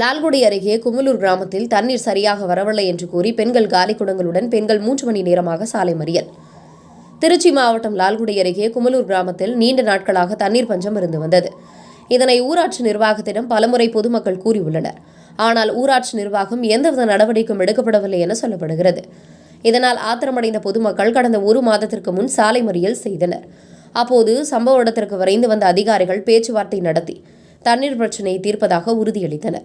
லால்குடி அருகே குமுலூர் கிராமத்தில் தண்ணீர் சரியாக வரவில்லை என்று கூறி பெண்கள் காலிக்குடங்களுடன் பெண்கள் 3 மணி நேரமாக சாலை மறியல். திருச்சி மாவட்டம் லால்குடி அருகே குமுலூர் கிராமத்தில் நீண்ட நாட்களாக தண்ணீர் பஞ்சம் இருந்து வந்தது. இதனை ஊராட்சி நிர்வாகத்திடம் பலமுறை பொதுமக்கள் கூறியுள்ளனர். ஆனால் ஊராட்சி நிர்வாகம் எந்தவித நடவடிக்கையும் எடுக்கப்படவில்லை என சொல்லப்படுகிறது. இதனால் ஆத்திரமடைந்த பொதுமக்கள் கடந்த 1 மாதத்திற்கு முன் சாலை மறியல் செய்தனர். அப்போது சம்பவ இடத்திற்கு விரைந்து வந்த அதிகாரிகள் பேச்சுவார்த்தை நடத்தி தண்ணீர் பிரச்சினையை தீர்ப்பதாக உறுதியளித்தனர்.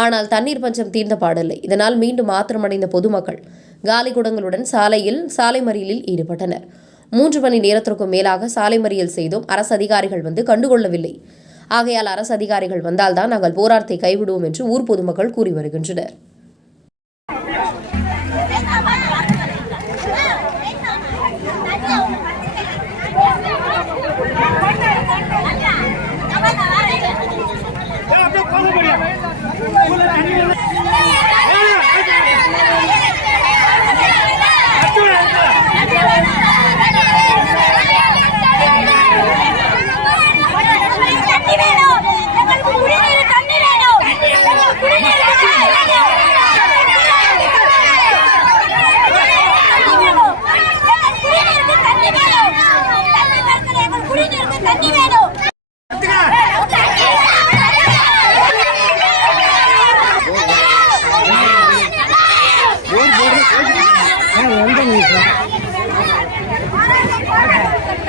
ஆனால் தண்ணீர் பஞ்சம் தீர்ந்த பாடில்லை. இதனால் மீண்டும் ஆத்திரமடைந்த பொதுமக்கள் காலி குடங்களுடன் சாலை மறியலில் ஈடுபட்டனர். 3 மணி நேரத்திற்கும் மேலாக சாலை மறியல் செய்தும் அரசு அதிகாரிகள் வந்து கண்டுகொள்ளவில்லை. ஆகையால் அரசு அதிகாரிகள் வந்தால்தான் நாங்கள் போராட்டத்தை கைவிடுவோம் என்று ஊர் பொதுமக்கள் கூறி வருகின்றனர்.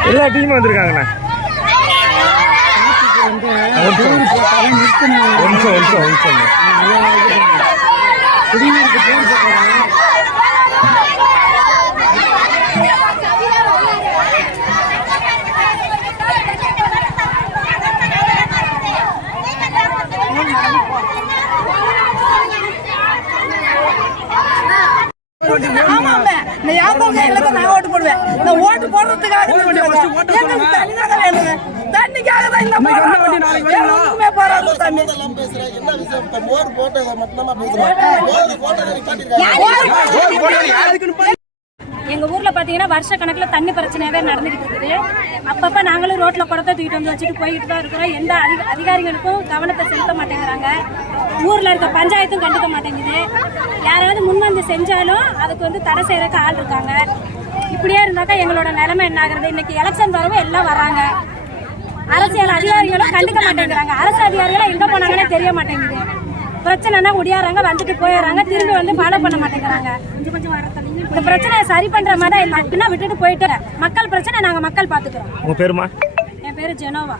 எல்லா டீமும் வந்திருக்காங்கண்ணா. ஓட்டு போடுவேன். ஓட்டு போடுறதுக்காக தண்ணிக்காக தான் இந்த எங்க ஊர்ல பாத்தீங்கன்னா வருஷ கணக்குல தண்ணி பிரச்சனையாவே நடந்துகிட்டு இருக்குது. அப்பப்ப நாங்களும் ரோட்ல குடத்தை தூக்கிட்டு வந்து வச்சுட்டு போயிட்டு தான் இருக்கிறோம். எந்த அதிகாரிகளுக்கும் கவனத்தை செலுத்த மாட்டேங்கிறாங்க. ஊர்ல இருக்க பஞ்சாயத்தும் கண்டுக்க மாட்டேங்குது. யாராவது முன் வந்து செஞ்சாலும் அதுக்கு வந்து தடை செய்யறதுக்கு ஆள் இருக்காங்க. இப்படியே இருந்தாக்கா எங்களோட நிலைமை என்ன ஆகுறது? இன்னைக்கு எலெக்ஷன் வரவும் எல்லாம் வராங்க. அரசியல் அதிகாரிகளும் கண்டுக்க மாட்டேங்கிறாங்க. அரசு அதிகாரிகளும் எங்க போனாங்கன்னே தெரிய மாட்டேங்குது. பிரச்சனைனா முடியாறாங்க, வந்துட்டு போயிடுறாங்க, திரும்பி வந்து ஃபாலோ பண்ண மாட்டேங்கிறாங்க. இந்த பிரச்சனையை சரி பண்ற மாதிரி அப்படின்னா விட்டுட்டு போயிட்டு மக்கள் பிரச்சனை நாங்க மக்கள் பாத்துக்கிறோம். உங்க பேருமா? என் பேரு ஜெனோவா.